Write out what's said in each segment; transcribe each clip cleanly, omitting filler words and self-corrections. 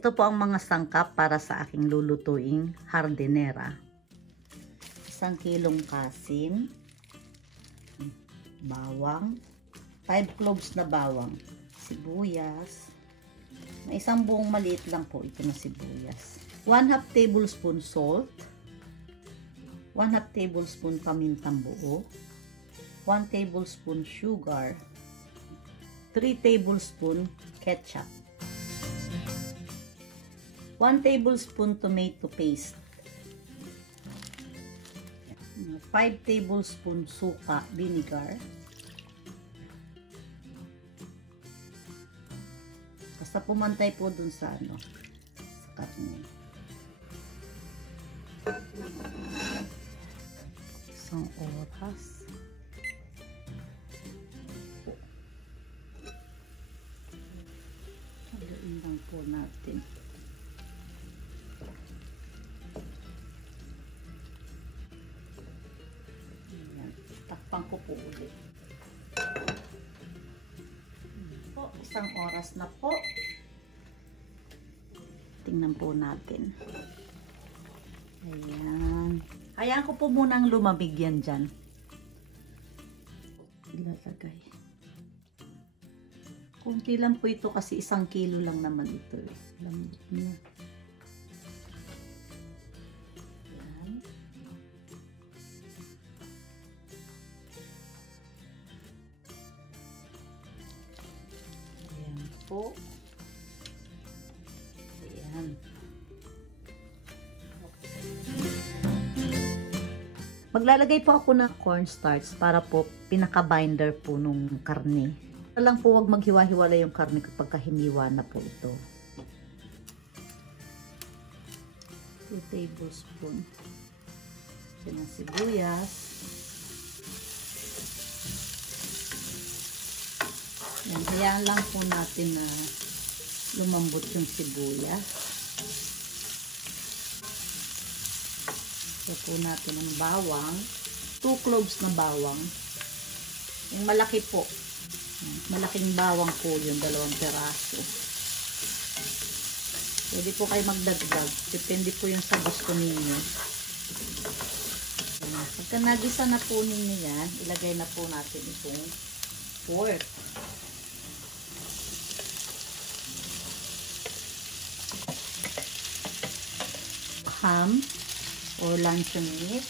Ito po ang mga sangkap para sa aking lulutuing hardenera. 1 kilong kasim, bawang, 5 cloves na bawang, sibuyas, may isang buong maliit lang po ito na sibuyas, 1/2 tablespoon salt, 1/2 tablespoon pamintang buo, 1 tablespoon sugar, 3 tablespoon ketchup, 1 tablespoon tomato paste, 5 tablespoon suka vinegar, basta pumantay po dun sa sa karne. Isang oras. Haluin lang po natin. Takpan ko po ulit. Po, isang oras na po. Tingnan po natin. Ayan. Hayaan ko po munang lumamig yan dyan. Ilalagay. Kunti lang po ito kasi 1 kilo lang naman ito. Lamig na. Po. Ayan. Maglalagay po ako ng cornstarch para po pinaka-binder po nung karne. Lang po wag maghiwa-hiwala yung karne kapag hiniwa na po ito. 2 tablespoon. Yan ang sibuyas. Yan, hayaan lang po natin na lumambot yung sibuyas. Ito po natin ang bawang. 2 cloves na bawang. Yung malaki po. Malaking bawang po yung 2 peraso. Pwede po kayo magdagdag. Depende po yung sa gusto ninyo. Pagka nagisa na po ninyo yan, ilagay na po natin itong pork. Ham or luncheon meat.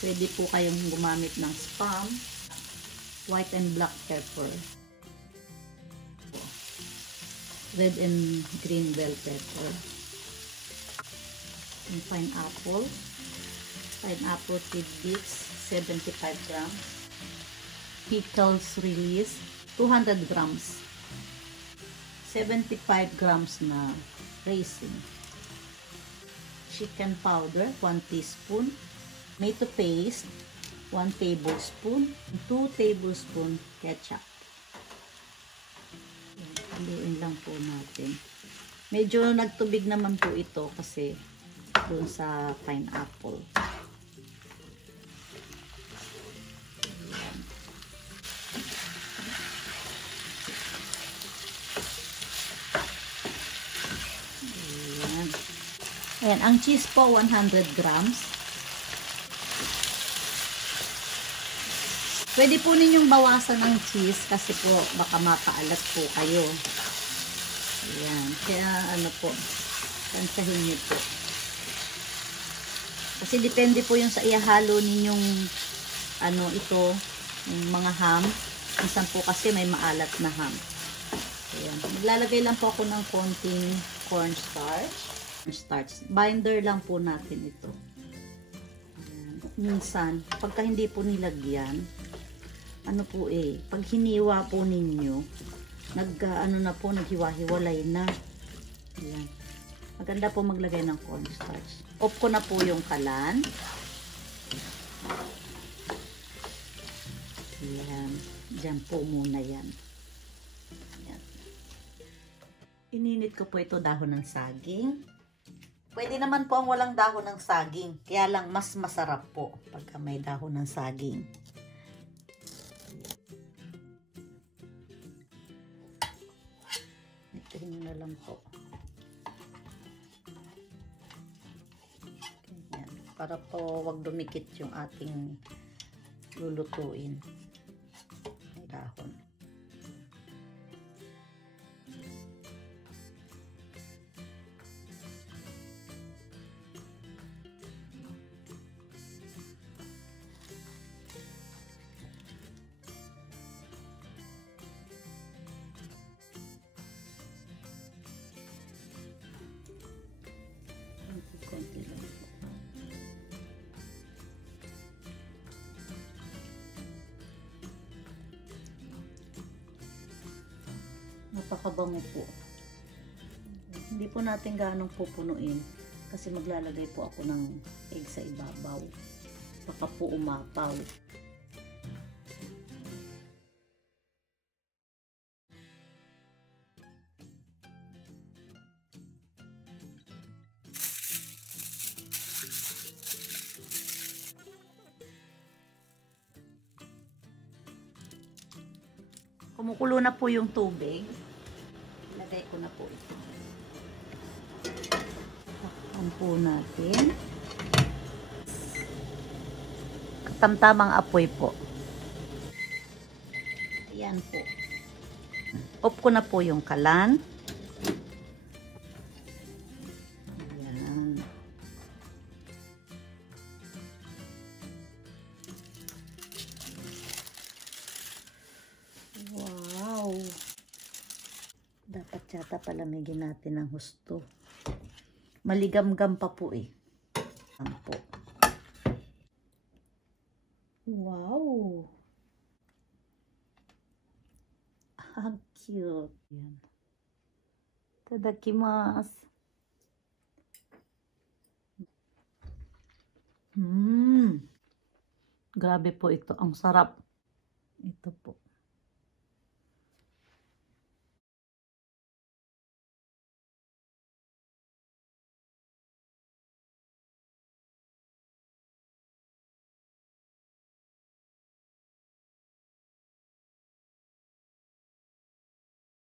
Pwede po kayong gumamit ng spam, white and black pepper, red and green bell pepper, and pineapple tedbits 75 grams, pickles release 200 grams, 75 grams na raisen, chicken powder 1 teaspoon, tomato paste 1 tablespoon, 2 tablespoon ketchup. Haluin lang po natin. Medyo nagtubig naman po ito kasi doon sa pineapple. Ayan, ang cheese po 100 grams. Pwede po ninyong bawasan ng cheese kasi po baka mapaalat po kayo. Ayan, kaya ano po, tansahin niyo po. Kasi depende po yung sa ihalo ninyong ano ito, yung mga ham. Minsan po kasi may maalat na ham. Ayan, maglalagay lang po ako ng konting cornstarch. Binder lang po natin ito. Ayan. Minsan, pagka hindi po nilagyan, ano po pag hiniwa po ninyo, naghiwa-hiwalay na. Ayan. Maganda po maglagay ng cornstarch. Off ko na po yung kalan. Ayan. Diyan po muna yan. Ayan. Ininit ko po ito dahon ng saging. Pwede naman po ang walang dahon ng saging. Kaya lang mas masarap po pagka may dahon ng saging. Ituhin na lang po. Ganyan. Para po wag dumikit yung ating lulutuin. May dahon. Konti lang po. Napakabango po. Hindi po natin ganong pupunuin kasi maglalagay po ako ng egg sa ibabaw. Baka po umapaw. Kumukulo na po yung tubig. Ilagay ko na po ito. Takpan po natin. Katamtamang apoy po. Ayan po. Off ko na po yung kalan. Ayan. Wow! Dapat yata palamigin natin ng husto. Maligam-gam pa po eh. Ayan po. Wow! Ang cute. Yan. Tadakimasu. Grabe po ito. Ang sarap. Ito po.